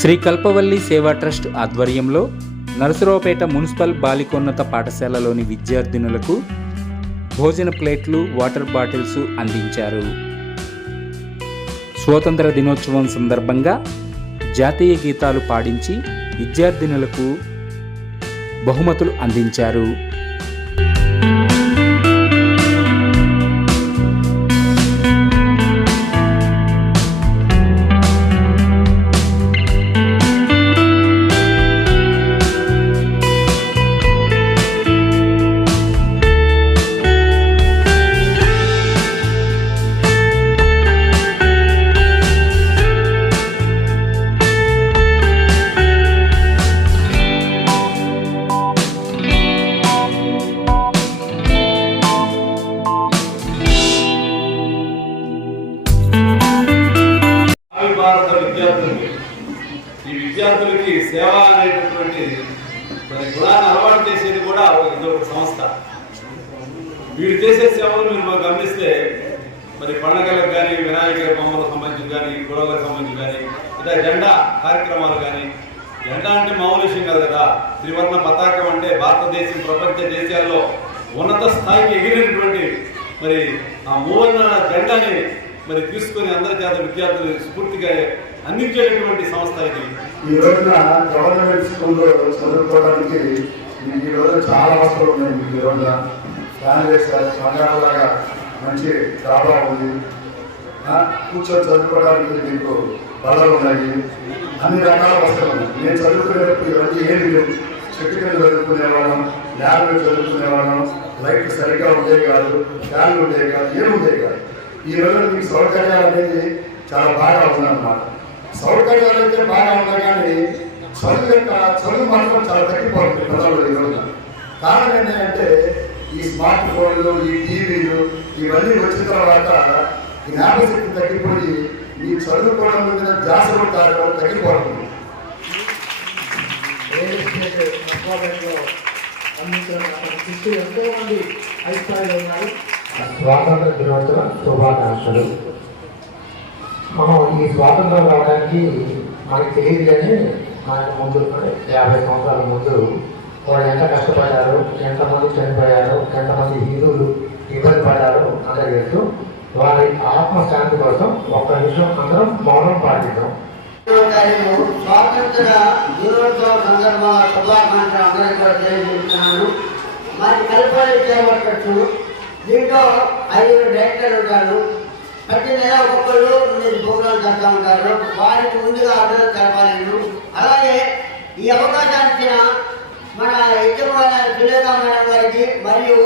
శ్రీ కల్పవల్లి సేవా ట్రస్ట్ ఆధ్వర్యంలో నరసరావుపేట మున్సిపల్ బాలికోన్నత పాఠశాలలోని విద్యార్థినులకు భోజన ప్లేట్లు వాటర్ బాటిల్స్ అందించారు. స్వాతంత్ర దినోత్సవం సందర్భంగా జాతీయ గీతాలు పాడించి విద్యార్థినులకు బహుమతులు అందించారు. ఈ విద్యార్థులకి సేవ అనేటటువంటి మరి గుణాన్ని అలవాటు చేసేది కూడా ఒక- ఇది ఒక సంస్థ. వీడు చేసే సేవలు మీరు గమనిస్తే మరి పండగలకు కానీ వినాయక బొమ్మలకు సంబంధించి కానీ గొడవలకు సంబంధించి కానీ లేదా జెండా కార్యక్రమాలు కానీ జెండా అంటే మామూలు విషయం కాదు కదా. త్రివర్ణ పతాకం అంటే భారతదేశం ప్రపంచ దేశాల్లో ఉన్నత స్థాయికి ఎగిరినటువంటి మరి ఆ మూవర్ణ జెండాని మరి తీసుకొని అందరి చేత విద్యార్థులు స్ఫూర్తిగా అందించేటటువంటి సంస్థ ఇది. ఈ రోజున గవర్నమెంట్ స్కూల్లో చదువుకోవడానికి ఈ రోజు చాలా అవసరం ఉన్నాయి మీకు ఈ రోజున. కాంగ్రెస్ లాగా మంచి చాలా ఉంది. కూర్చొని చదువుకోవడానికి మీకు బలలు ఉన్నాయి. అన్ని రకాల వసతులు ఉన్నాయి నేను చదువుకునేటప్పుడు ఇవన్నీ ఏమి లేదు చెట్టు కింద చదువుకునేవాళ్ళం ల్యాబ్లో చదువుకునేవాళ్ళం లైట్ సరిగ్గా ఉండే కాదు ఫ్యాన్లు ఉండేవి కాదు ఏమి ఉండేవి కాదు. ఈ రోజు మీకు సౌకర్యాలు అనేది చాలా బాగా ఉందన్నమాట సౌకర్యాలు అయితే బాగా ఉన్నాయి కానీ చదువు యొక్క చదువు మాత్రం చాలా తగ్గిపోతుంది పిల్లలు ఈ రోజున. కారణం ఏంటంటే ఈ స్మార్ట్ ఫోన్లు ఈ టీవీలు ఇవన్నీ వచ్చిన తర్వాత జ్ఞాపశక్తి తగ్గిపోయి ఈ చదువుకోవడం మీద ధ్యాస కూడా తాగడం తగ్గిపోతుంది ఎంతో మంది అభిప్రాయాలు ఉన్నారు స్వాతంత్ర దినోత్సవ శుభాకాంక్షలు. మనం ఈ స్వాతంత్రం రావడానికి మనకి తెలియదు కానీ మనకు ముందు యాభై సంవత్సరాల ముందు వాళ్ళు ఎంత కష్టపడ్డారు ఎంతమంది చనిపోయారు ఎంతమంది హిందువులు ఇబ్బంది పడ్డారు అందరూ తెలుసు వారి ఆత్మశాంతి కోసం ఒక్క నిమిషం అందరం మౌనం పాటిద్దాం. స్వాతంత్ర దినోత్సవ సందర్భంగా శుభాకాంక్షలు అందరికీ కూడా తెలియజేస్తున్నాను. మరి కల్పన చేపట్టచ్చు దీంట్లో ఐదుగురు డైరెక్టర్లు ఉంటారు ప్రతి నెల ఒక్కొక్కరు మీరు ప్రోగ్రాం చేస్తూ ఉంటారు. వారికి ముందుగా అర్థం తెలపాలను అలాగే ఈ అవకాశాన్ని ఇచ్చిన మన యజమాన సులేఖ మేడం గారికి మరియు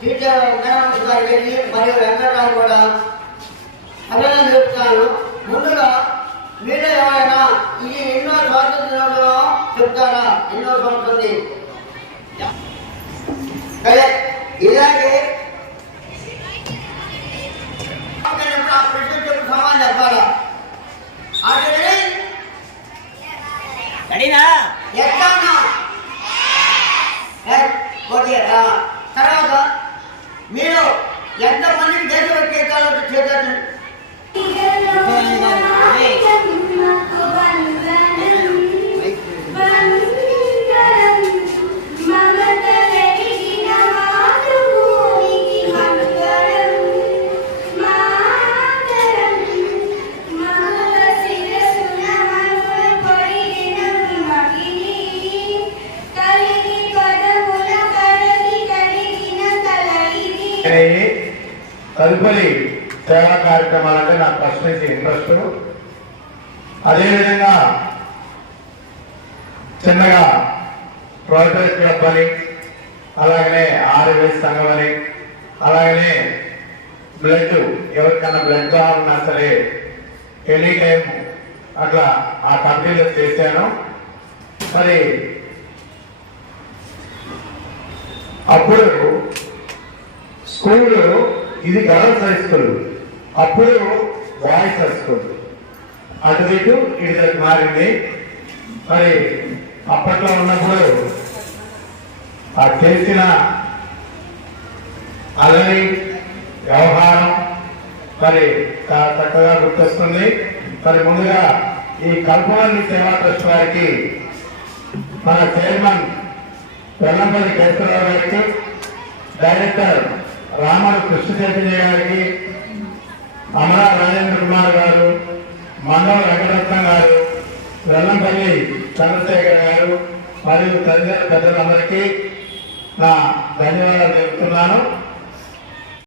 టీచర్ మేడం గారికి మరియు వెంకటరావు కూడా అభినందన చెప్తాను ముందుగా మీరే ఎవరైనా ఇది ఎన్నో స్వాతంత్రంలో చెప్తారా? ఎన్నో సంవత్సరం రెడీనా ఎట్లా ఓకే ఆ, తర్వాత మీరు ఎంతమందికి దేశభక్తి గీతాలు చేశారు. తదుపరి సేవా కార్యక్రమాలంటే నాకు ఫస్ట్ నుంచి ఇంట్రెస్ట్. అదేవిధంగా చిన్నగా రోటరీ క్లబ్ అని అలాగనే ఆర్ఎస్ సంఘం అని అలాగనే బ్లడ్ ఎవరికైనా బ్లడ్ కావాలన్నా సరే ఎనీ టైం అట్లా ఆ కంపెనీలో చేశాను. మరి అప్పుడు స్కూల్ ఇది గర్ల్స్ హై స్కూల్. అప్పుడు బాయ్స్ హై స్కూల్. అటు ఇటు ఇటు మారింది. మరి అప్పట్లో ఉన్నప్పుడు ఆ చేసిన అలరి వ్యవహారం మరి చక్కగా గుర్తొస్తుంది. మరి ముందుగా ఈ కల్పవల్లి సేవా ట్రస్ట్ వారికి మన చైర్మన్ వెల్లంపల్లి కేశవరావు గారికి డైరెక్టర్ రామడు కృష్ణ చైతన్య గారికి అమరా రాజేంద్ర కుమార్ గారు మండవ వెంకటరత్నం గారు వెల్లంపల్లి చంద్రశేఖర్ గారు మరియు తదితర పెద్దలందరికీ నా ధన్యవాదాలు తెలుపుతున్నాను.